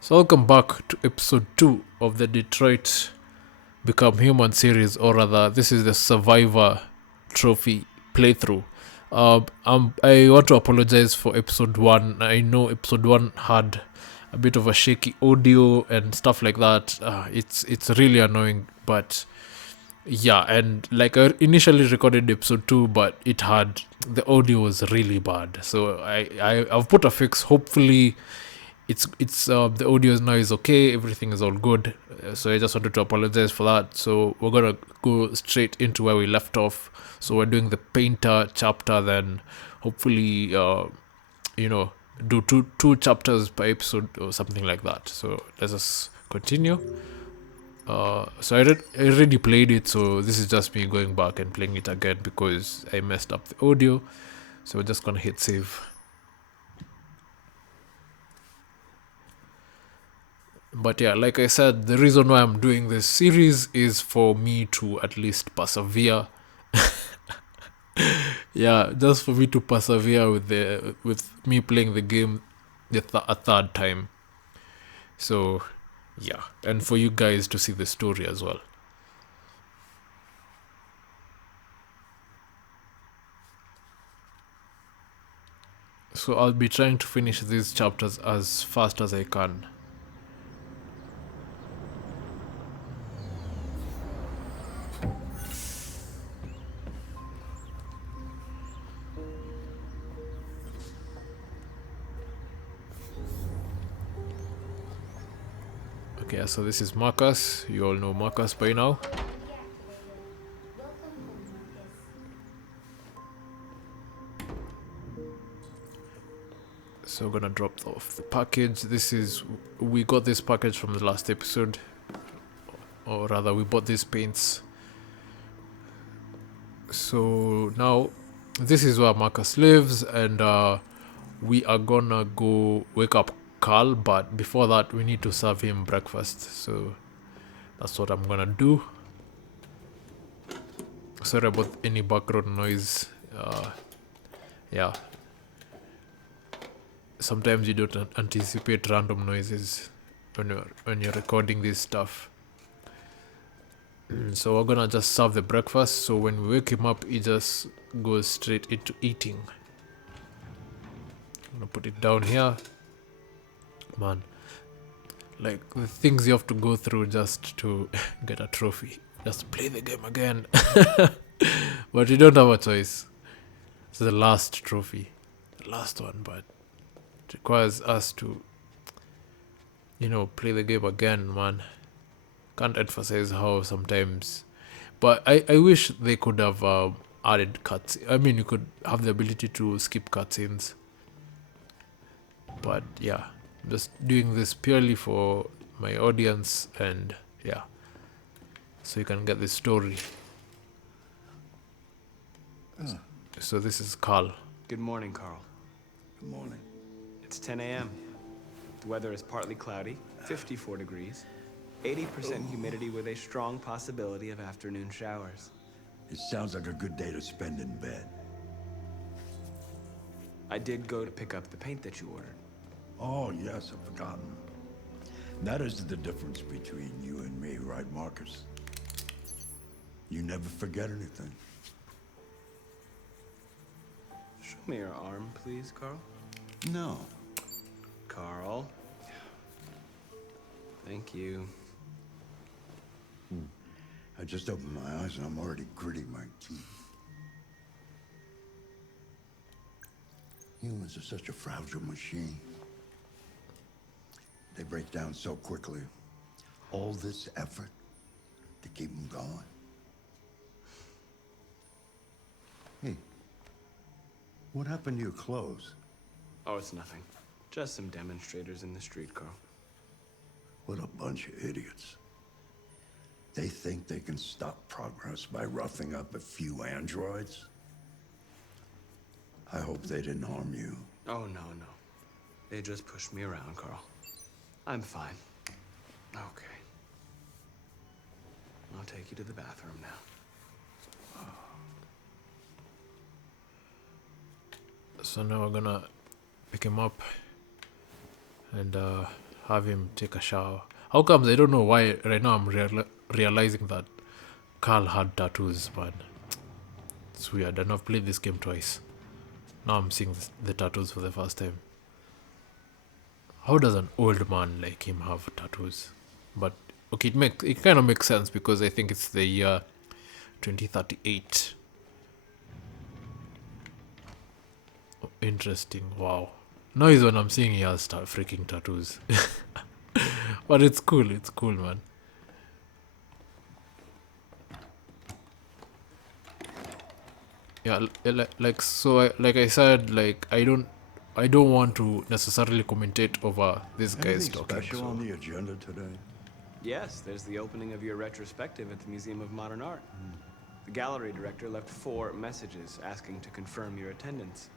So welcome back to episode 2 of the Detroit Become Human series, or rather, this is the Survivor Trophy playthrough. I want to apologize for episode 1. I know episode 1 had a bit of a shaky audio and stuff like that. It's really annoying, but yeah, and like I initially recorded episode 2, but the audio was really bad. So I've put a fix. Hopefully it's the audio now is okay, everything is all good. So I just wanted to apologize for that. So we're gonna go straight into where we left off. So we're doing the painter chapter, then hopefully you know do two chapters per episode or something like that. So let's just continue. So I already played it, so this is just me going back and playing it again because I messed up the audio. So we're just gonna hit save. But yeah, like I said, the reason why I'm doing this series is for me to at least persevere. Yeah, just for me to persevere with me playing the game a third time. So yeah, and for you guys to see the story as well. So I'll be trying to finish these chapters as fast as I can. Okay, so this is Marcus. You all know Marcus by now. So we're gonna drop off the package. We got this package from the last episode, or rather, we bought these paints. So now, this is where Marcus lives, and we are gonna go wake up Carl. But before that, we need to serve him breakfast. So that's what I'm gonna do. Sorry about any background noise. Yeah, sometimes you don't anticipate random noises when you're recording this stuff. So we're gonna just serve the breakfast. So when we wake him up, he just goes straight into eating. I'm gonna put it down here, man. Like the things you have to go through just to get a trophy, just play the game again. But you don't have a choice. It's the last trophy, the last one, but it requires us to, play the game again, man. Can't emphasize how sometimes. But I wish they could have added cuts. I mean, you could have the ability to skip cutscenes. But yeah, I'm just doing this purely for my audience, and yeah, so you can get the story. So this is Carl. Good morning, Carl. Good morning. It's 10 a.m. The weather is partly cloudy, 54 degrees, 80% humidity with a strong possibility of afternoon showers. It sounds like a good day to spend in bed. I did go to pick up the paint that you ordered. Oh, yes, I've forgotten. That is the difference between you and me, right, Marcus? You never forget anything. Show me your arm, please, Carl. No. Carl. Thank you. I just opened my eyes and I'm already gritting my teeth. Humans are such a fragile machine. They break down so quickly. All this effort to keep them going. Hey, what happened to your clothes? Oh, it's nothing. Just some demonstrators in the street, Carl. What a bunch of idiots. They think they can stop progress by roughing up a few androids. I hope they didn't harm you. Oh, no. They just pushed me around, Carl. I'm fine. Okay. I'll take you to the bathroom now. So now we're gonna pick him up and have him take a shower. How comes? I don't know why. Right now, I'm realizing that Carl had tattoos, man. It's weird. And I've played this game twice. Now I'm seeing the tattoos for the first time. How does an old man like him have tattoos? But okay, it kind of makes sense because I think it's the year 2038. Oh, interesting. Wow. Now is when I'm seeing he has freaking tattoos. But it's cool. It's cool, man. Yeah, like so. Like I said, like I don't want to necessarily commentate over this guy's Anything talking. special So on the agenda today? Yes, there's the opening of your retrospective at the Museum of Modern Art. The gallery director left 4 messages asking to confirm your attendance.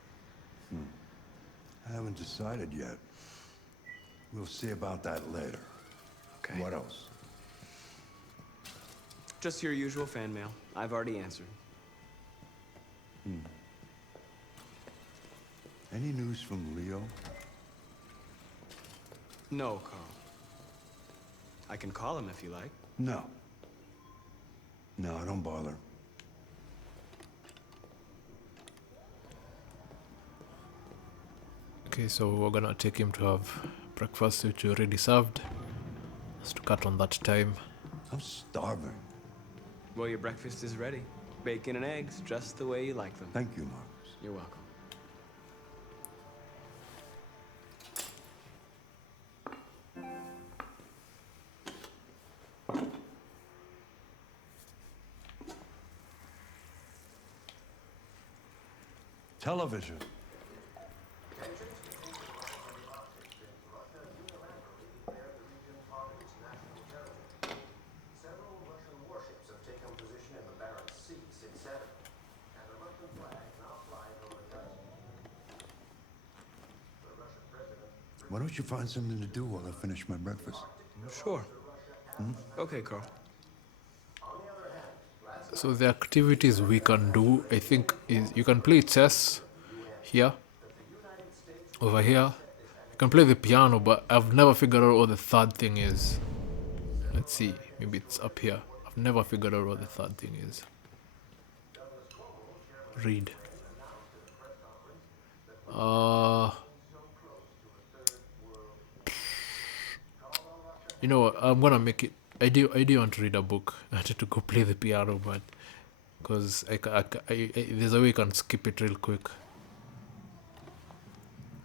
I haven't decided yet. We'll see about that later. Okay. What else? Just your usual fan mail. I've already answered. Any news from Leo? No, Carl. I can call him if you like. No. No, don't bother. okay, so we're gonna take him to have breakfast, which we already served. Just to cut on that time. I'm starving. Well, your breakfast is ready. Bacon and eggs, just the way you like them. Thank you, Marcus. You're welcome. Television. Why don't you find something to do while I finish my breakfast? Sure. Okay, Carl. So the activities we can do, I think, is you can play chess here, over here. You can play the piano, but I've never figured out what the third thing is. Let's see, maybe it's up here. I've never figured out what the third thing is. Read. You know what? I'm gonna make it. I do want to read a book. I wanted to go play the piano, but because there's a way you can skip it real quick.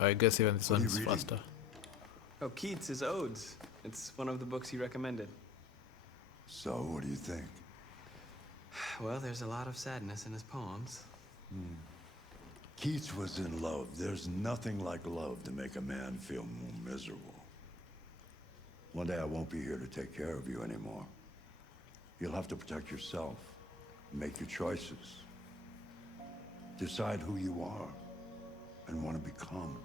I guess even this What are you one's reading? faster. Oh, Keats's Odes. It's one of the books he recommended. So, what do you think? Well, there's a lot of sadness in his poems. Keats was in love. There's nothing like love to make a man feel more miserable. One day I won't be here to take care of you anymore. You'll have to protect yourself, make your choices, decide who you are and want to become.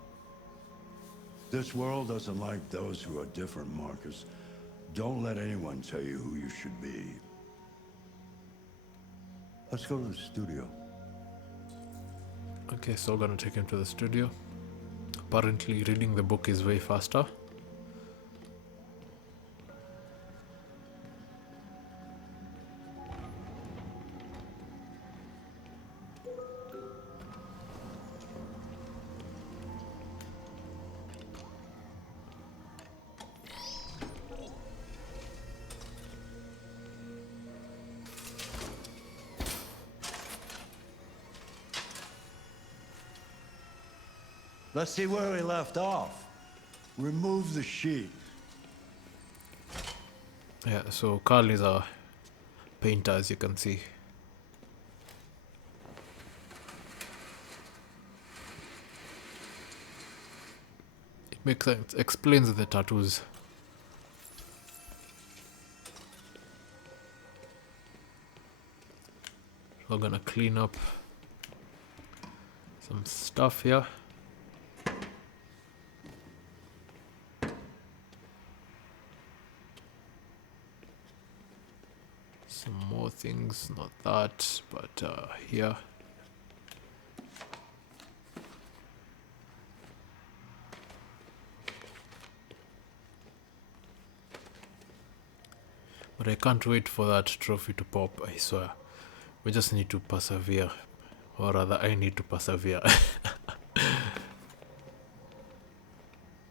This world doesn't like those who are different, Marcus. Don't let anyone tell you who you should be. Let's go to the studio. Okay, so we're gonna take him to the studio. Apparently, reading the book is way faster. Let's see where we left off. Remove the sheet. Yeah, so Carl is a painter, as you can see. It makes sense. Explains the tattoos. We're gonna clean up some stuff here. Some more things, not that, but here. But I can't wait for that trophy to pop, I swear. We just need to persevere. Or rather, I need to persevere.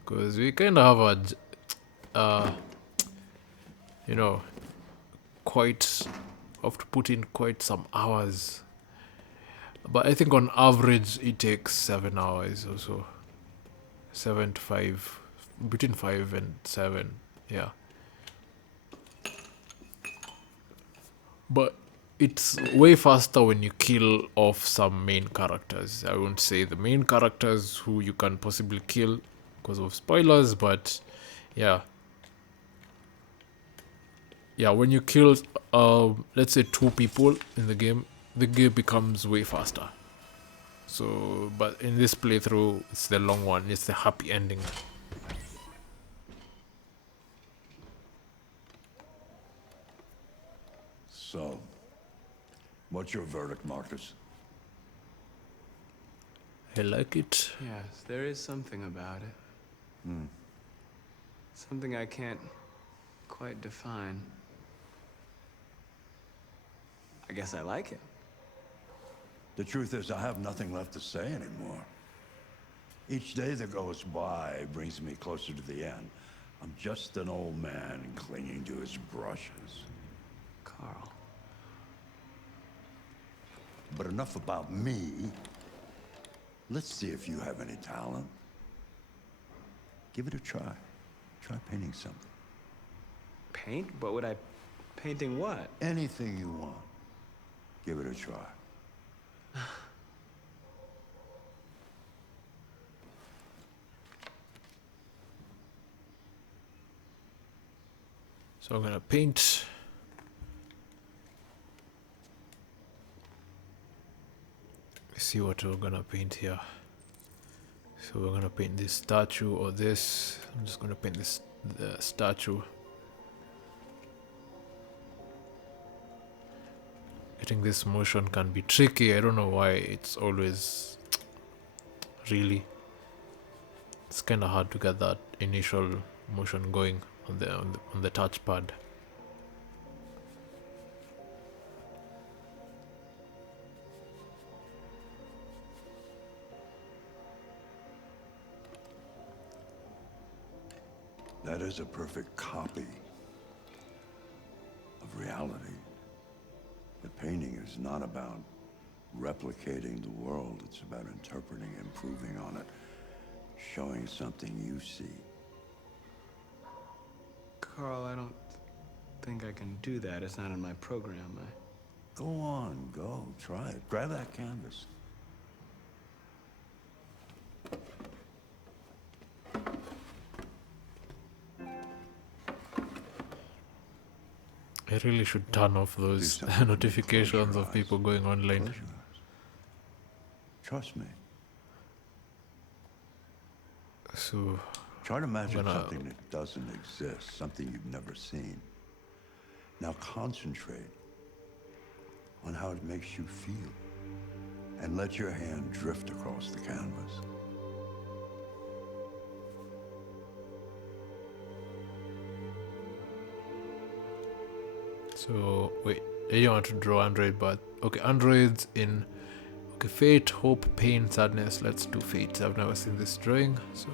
Because we kind of have you know, quite, have to put in quite some hours. But I think on average, it takes 7 hours or so. 7 to 5. Between 5 and 7. Yeah. But it's way faster when you kill off some main characters. I won't say the main characters who you can possibly kill because of spoilers, but yeah. Yeah, when you kill, let's say 2 people in the game becomes way faster. So, but in this playthrough, it's the long one. It's the happy ending. So, what's your verdict, Marcus? I like it. Yes, there is something about it. Something I can't quite define. I guess I like it. The truth is, I have nothing left to say anymore. Each day that goes by brings me closer to the end. I'm just an old man clinging to his brushes. Carl. But enough about me. Let's see if you have any talent. Give it a try. Try painting something. Paint? But would I... Painting what? Anything you want. Give it a try. So I'm gonna paint. Let's see what we're gonna paint here. So we're gonna paint this statue or this. I'm just gonna paint the statue. Getting this motion can be tricky. I don't know why it's always really. It's kind of hard to get that initial motion going on the touchpad. That is a perfect copy of reality. But painting is not about replicating the world. It's about interpreting, improving on it, showing something you see. Carl, I don't think I can do that. It's not in my program. Go on, go, try it. Grab that canvas. I really should turn off those notifications of people going online. Close your eyes. Trust me. So Try to imagine gonna- something that doesn't exist, something you've never seen. Now concentrate on how it makes you feel, and let your hand drift across the canvas. So wait, I don't want to draw Android, but okay, androids in fate, hope, pain, sadness. Let's do fate. I've never seen this drawing, so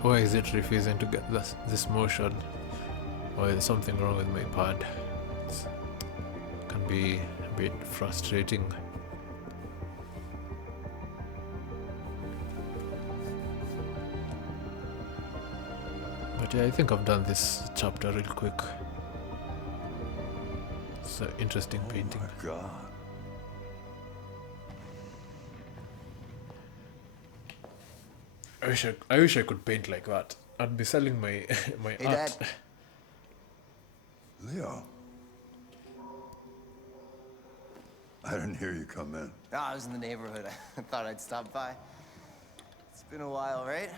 why is it refusing to get this motion? Or is something wrong with my pad? It can be a bit frustrating. But yeah, I think I've done this chapter real quick. It's an interesting painting. Oh my God. I wish I could paint like that. I'd be selling my my Hey, art. Dad. Leo. I didn't hear you come in. Oh, I was in the neighborhood. I thought I'd stop by. It's been a while, right?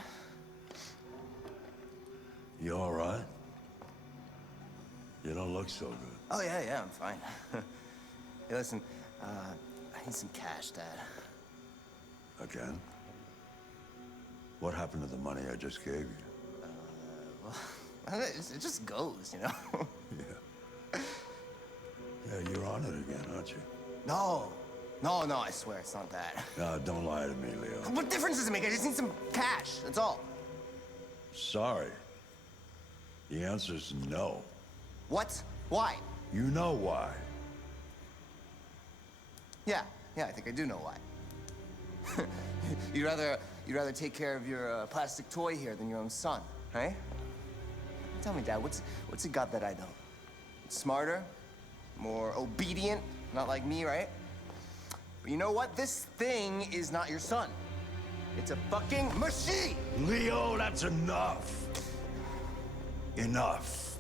You all right? You don't look so good. Oh, yeah, I'm fine. Hey, listen, I need some cash, Dad. Again? What happened to the money I just gave you? Well, it just goes, you know? Yeah. Yeah, you're on it again, aren't you? No, I swear it's not that. No, don't lie to me, Leo. What difference does it make? I just need some cash, that's all. Sorry. The answer's no. What? Why? You know why. Yeah, I think I do know why. You'd rather take care of your plastic toy here than your own son, right? Tell me, Dad, what's it got that I don't? Smarter? More obedient? Not like me, right? But you know what? This thing is not your son. It's a fucking machine! Leo, that's enough. Enough.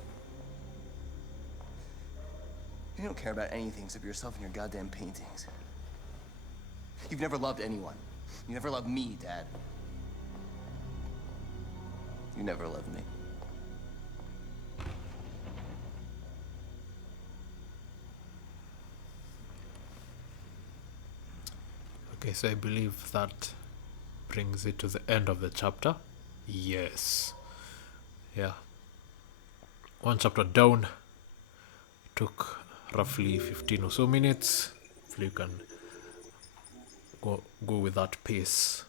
You don't care about anything except yourself and your goddamn paintings. You've never loved anyone. You never loved me, Dad. You never loved me. Okay, so I believe that brings it to the end of the chapter. Yes. Yeah. One chapter down. Took roughly 15 or so minutes. Hopefully you can go with that pace.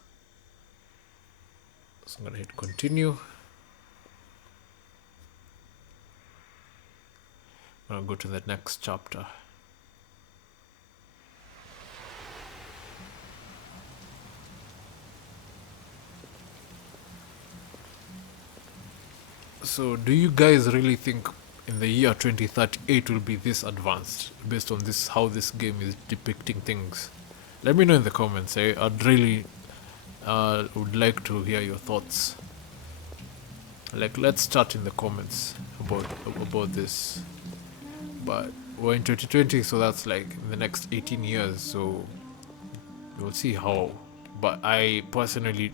So I'm gonna hit continue. I'm gonna go to the next chapter. So do you guys really think in the year 2038 will be this advanced based on this, how this game is depicting things? Let me know in the comments. I'd really would like to hear your thoughts. Like, let's chat in the comments about this. But we're in 2020, so that's like in the next 18 years, so we'll see how. But I personally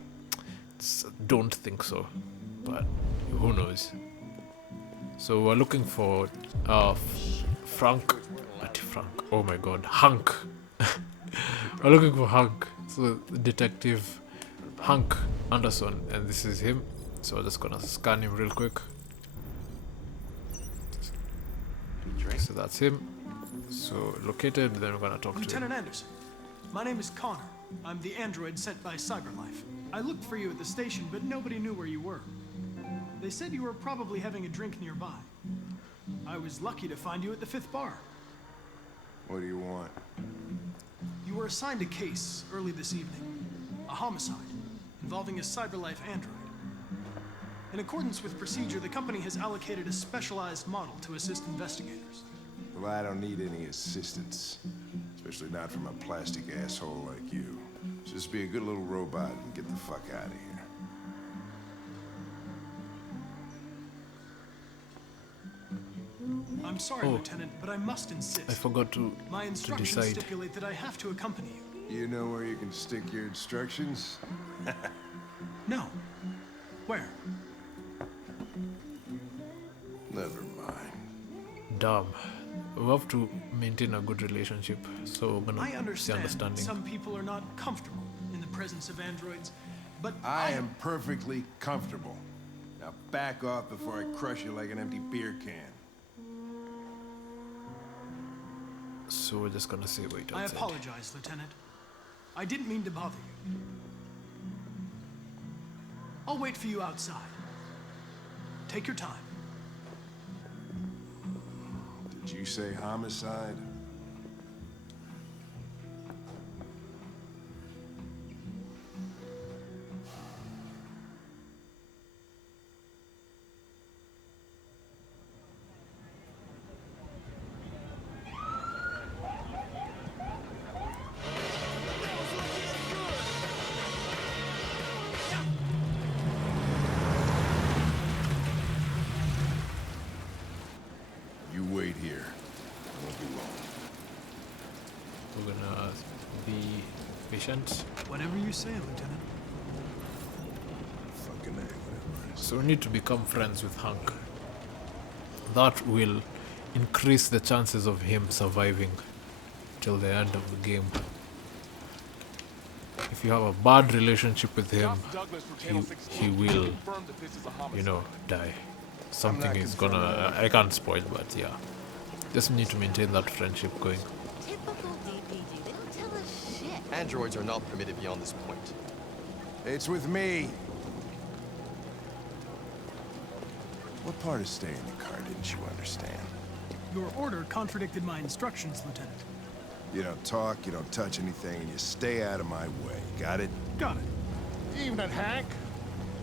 don't think so, but who knows. So we're looking for Frank, oh my god, Hank. We're looking for Hank, so Detective Hank Anderson, and this is him. So I'm just gonna scan him real quick. So that's him. So located, then we're gonna talk to him. Lieutenant Anderson, my name is Conor. I'm the android sent by CyberLife. I looked for you at the station, but nobody knew where you were. They said you were probably having a drink nearby. I was lucky to find you at the 5th bar. What do you want? You were assigned a case early this evening. A homicide involving a CyberLife android. In accordance with procedure, the company has allocated a specialized model to assist investigators. Well, I don't need any assistance. Especially not from a plastic asshole like you. Just be a good little robot and get the fuck out of here. I'm sorry, Lieutenant, but I must insist. I forgot to My instructions decide. stipulate that I have to accompany you. You know where you can stick your instructions? No. Where? Never mind. Damn. We have to maintain a good relationship, so we're I gonna see understand understanding. some people are not comfortable in the presence of androids, but I am perfectly comfortable. Now back off before I crush you like an empty beer can. So we're just gonna say wait I outside. apologize, Lieutenant. I didn't mean to bother you. I'll wait for you outside. Take your time. Did you say homicide? You wait here. I won't be long. We're gonna be patient. Whatever you say, Lieutenant. Fucking A, whatever it is. So we need to become friends with Hank. That will increase the chances of him surviving till the end of the game. If you have a bad relationship with him, he will, you know, die. Something is gonna... I can't spoil, but yeah. Just need to maintain that friendship going. Typical DPD. They don't tell us shit. Androids are not permitted beyond this point. It's with me. What part of staying in the car didn't you understand? Your order contradicted my instructions, Lieutenant. You don't talk, you don't touch anything, and you stay out of my way. Got it? Got it. Evening, Hank.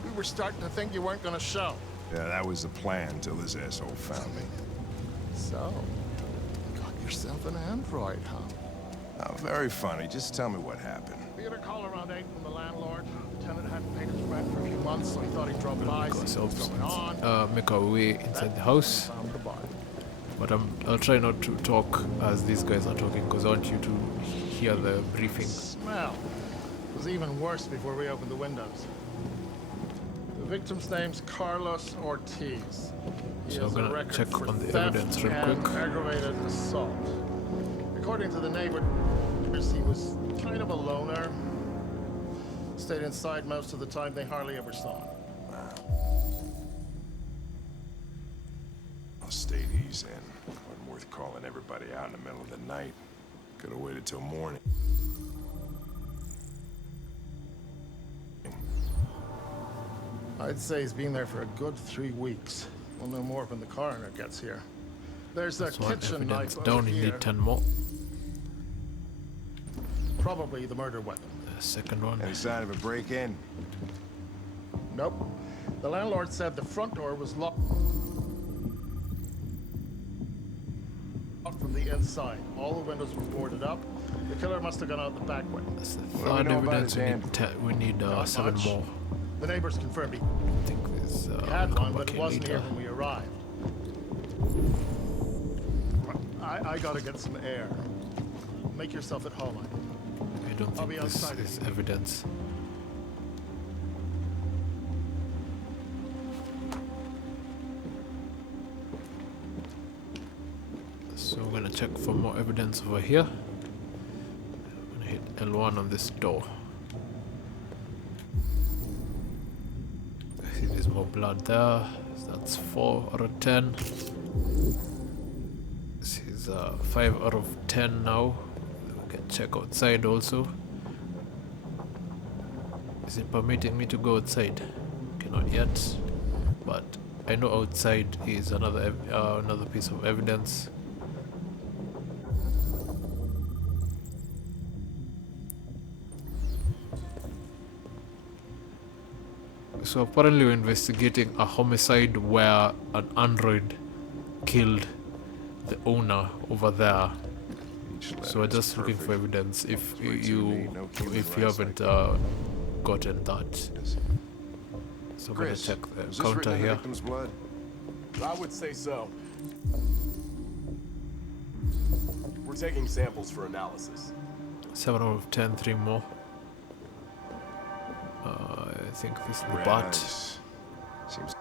We were starting to think you weren't gonna show. Yeah, that was the plan until this asshole found me. So, you got yourself an android, huh? Oh, very funny. Just tell me what happened. We had a call around 8 from the landlord. The tenant hadn't paid his rent for a few months, so he thought he'd drop by, see what's going on. Make our way inside the house. Found the body. But I'll try not to talk as these guys are talking, because I want you to hear the briefing. Smell was even worse before we opened the windows. The victim's name's Carlos Ortiz. He So has I'm a gonna record check for on the theft evidence real and quick. aggravated assault. According to the neighbors, he was kind of a loner. Stayed inside most of the time. They hardly ever saw him. I'll stay these in. Wasn't worth calling everybody out in the middle of the night. Could have waited till morning. I'd say he's been there for a good 3 weeks. We'll know more when the coroner gets here. There's a That's one kitchen evidence knife down. over You here. need 10 more. Probably the murder weapon. The second one. Any sign of a break-in? Nope. The landlord said the front door was locked from the inside. All the windows were boarded up. The killer must have gone out the back way. That's the do we third know about evidence. his We need Not 7 much. more. The neighbors confirmed he I think there's had one, come but back it in wasn't here later. when we arrived. I gotta get some air. Make yourself at home. I don't I'll think be this outside. is evidence. So we're gonna check for more evidence over here. I'm gonna hit L1 on this door. I see there's more blood there. So that's 4 out of 10. This is 5 out of 10 now. We can check outside also. Is it permitting me to go outside? Okay, not yet. But I know outside is another piece of evidence. So apparently we're investigating a homicide where an android killed the owner over there. So we're just looking for evidence if you haven't gotten that. So I'm gonna Chris, check the was this counter written in the here. victim's blood? I would say so. We're taking samples for analysis. 7 out of 10, 3 more. I think this is the Very bat. nice. Seems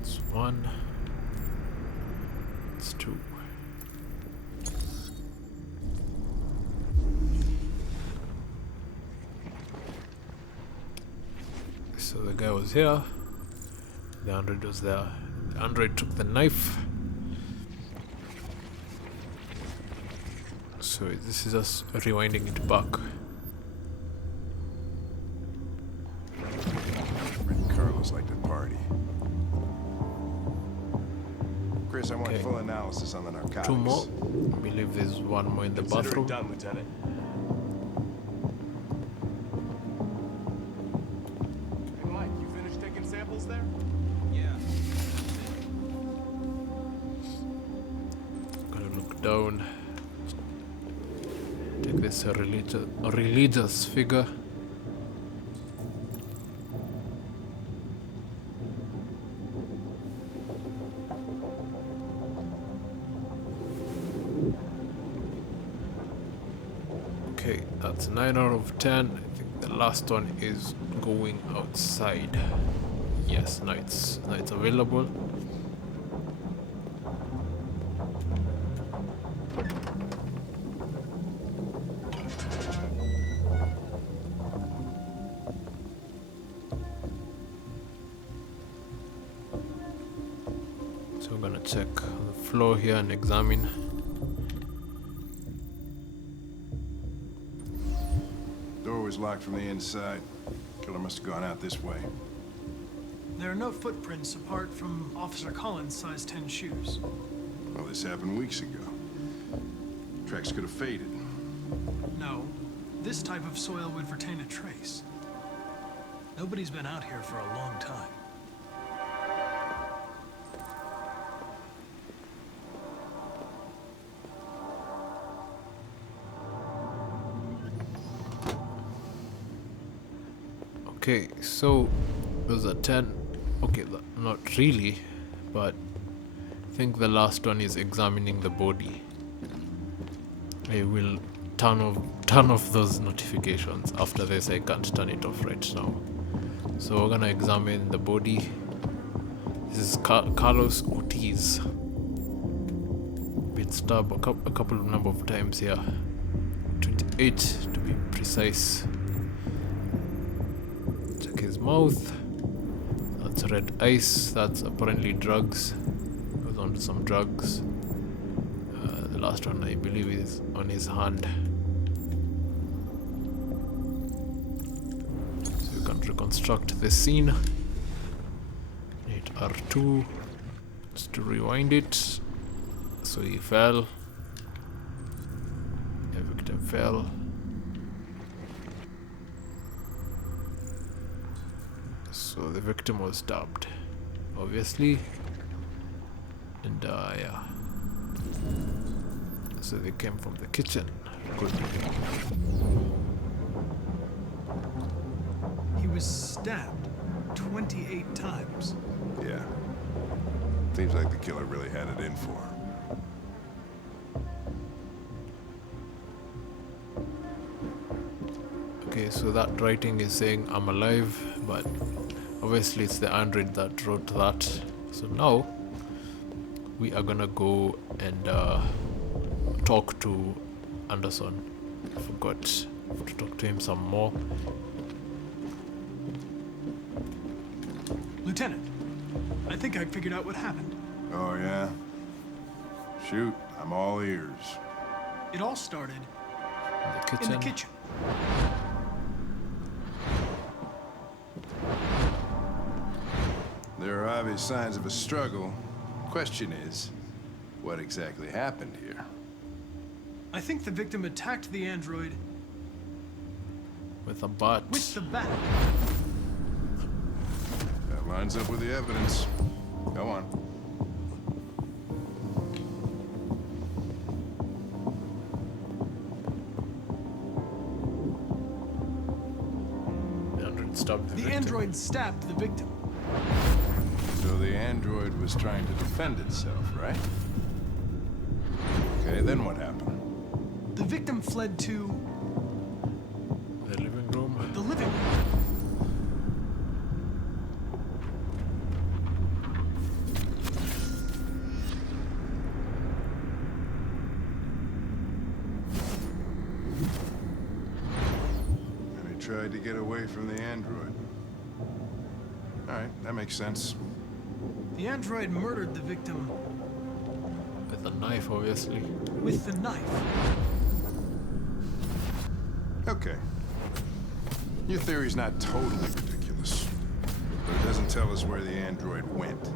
It's 1. It's 2. So the guy was here. The android was there. The android took the knife. So this is us rewinding it back. Carlos liked to party. Chris, I want Okay. full analysis on the narcotics. 2 more. I believe there's 1 more in the Consider it bathroom. done, Lieutenant. Hey, Mike, you finished taking samples there? Gotta look down. Take this religious figure. Okay, that's 9 out of 10. I think the last one is going outside. Yes, nights available. So we're gonna check the floor here and examine. Door was locked from the inside. Killer must have gone out this way. There are no footprints apart from Officer Collins' size 10 shoes. Well, this happened weeks ago. Tracks could have faded. No, this type of soil would retain a trace. Nobody's been out here for a long time. Okay, so those are 10. Okay, not really, but I think the last one is examining the body. I will turn off those notifications. After this, I can't turn it off right now. So we're gonna examine the body. This is Carlos Ortiz. Been stabbed a couple of number of times here. 28 to be precise. Check his mouth. That's red ice. That's apparently drugs. Goes on to some drugs. The last one I believe is on his hand. So you can reconstruct the scene. Hit R2 just to rewind it. So he fell. The victim fell. So the victim was stabbed, obviously. And yeah. So they came from the kitchen. Good. He was stabbed 28 times. Yeah. Seems like the killer really had it in for him. Okay, so that writing is saying I'm alive, but obviously it's the android that wrote that. So now we are gonna go and talk to Anderson. I forgot to talk to him some more. Lieutenant, I think I figured out what happened. Oh, yeah? Shoot, I'm all ears. It all started In in the kitchen. There are obvious signs of a struggle. Question is, what exactly happened here? I think the victim attacked the android With a bat. with the bat. That lines up with the evidence. Go on. The android stabbed the The victim. android stabbed the victim. So the android was trying to defend itself, right? Okay, then what happened? The victim fled to The living room. the living room. And he tried to get away from the android. All right, that makes sense. The android murdered the victim With a knife, obviously. with the knife. Okay. Your theory's not totally ridiculous, but it doesn't tell us where the android went.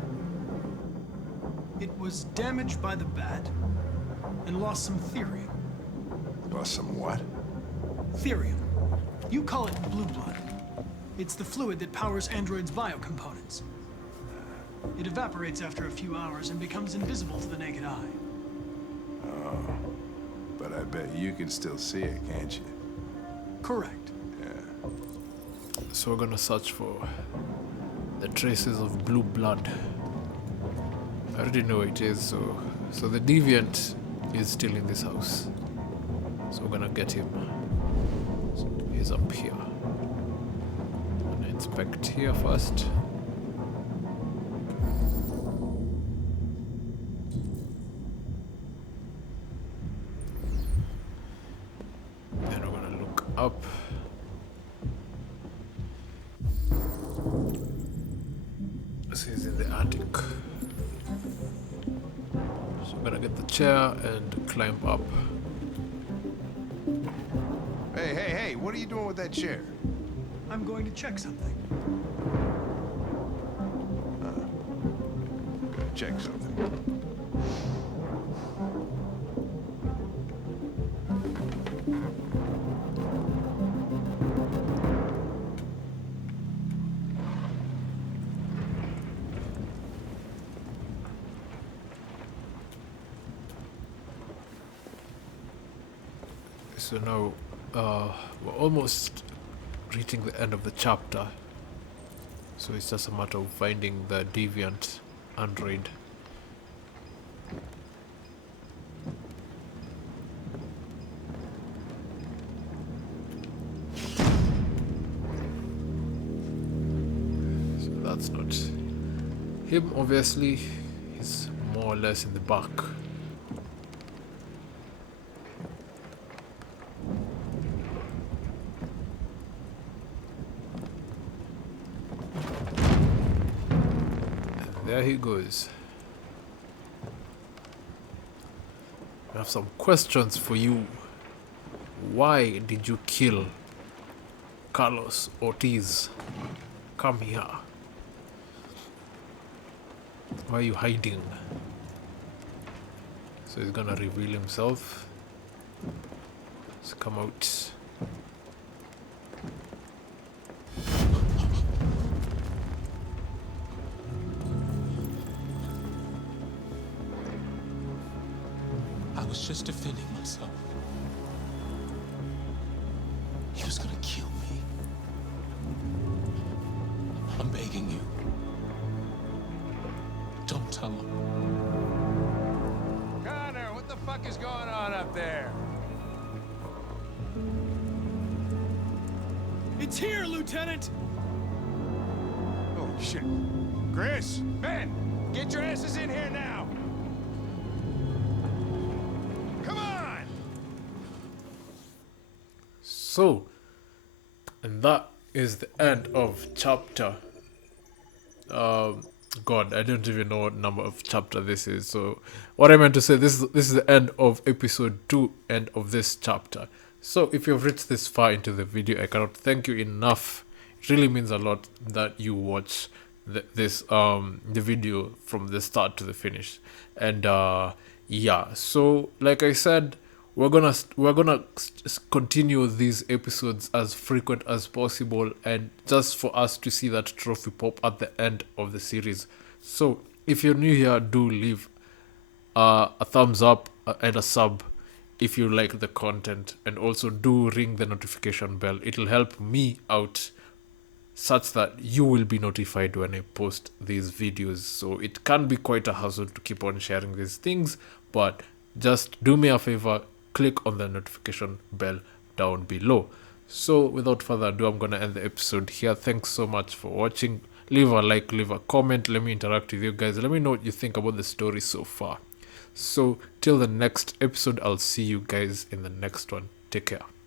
It was damaged by the bat and lost some therium. Lost some what? Therium. You call it blue blood. It's the fluid that powers androids' biocomponents. It evaporates after a few hours and becomes invisible to the naked eye. Oh, but I bet you can still see it, can't you? Correct. Yeah. So we're gonna search for the traces of blue blood. I already know it is, so the deviant is still in this house. So we're gonna get him. is up here. I'm gonna inspect here first. Then we're gonna look up. This is in the attic. So I'm gonna get the chair and climb up. Hey, what are you doing with that chair? I'm going to check something. Gotta check something. So now we're almost reaching the end of the chapter. So it's just a matter of finding the deviant android. So that's not him, obviously. He's more or less in the back. There he goes. I have some questions for you. Why did you kill Carlos Ortiz? Come here. Why are you hiding? So he's gonna reveal himself. Let's come out. I was just defending myself. He was gonna kill me. I'm begging you. Don't tell him. Connor, what the fuck is going on up there? It's here, Lieutenant! Oh, shit. Chris, Ben, get your asses in here now! Come on! So, and that is the end of chapter. God, I don't even know what number of chapter this is. So, what I meant to say, this is the end of episode 2, end of this chapter. So, if you've reached this far into the video, I cannot thank you enough. It really means a lot that you watch the video from the start to the finish. And yeah, so like I said, we're gonna continue these episodes as frequent as possible, and just for us to see that trophy pop at the end of the series. So if you're new here, do leave a thumbs up and a sub if you like the content, and also do ring the notification bell. It'll help me out such that you will be notified when I post these videos. So it can be quite a hassle to keep on sharing these things, but just do me a favor, click on the notification bell down below. So without further ado, I'm gonna end the episode here. Thanks so much for watching. Leave a like, leave a comment, let me interact with you guys, let me know what you think about the story so far. So till the next episode, I'll see you guys in the next one. Take care.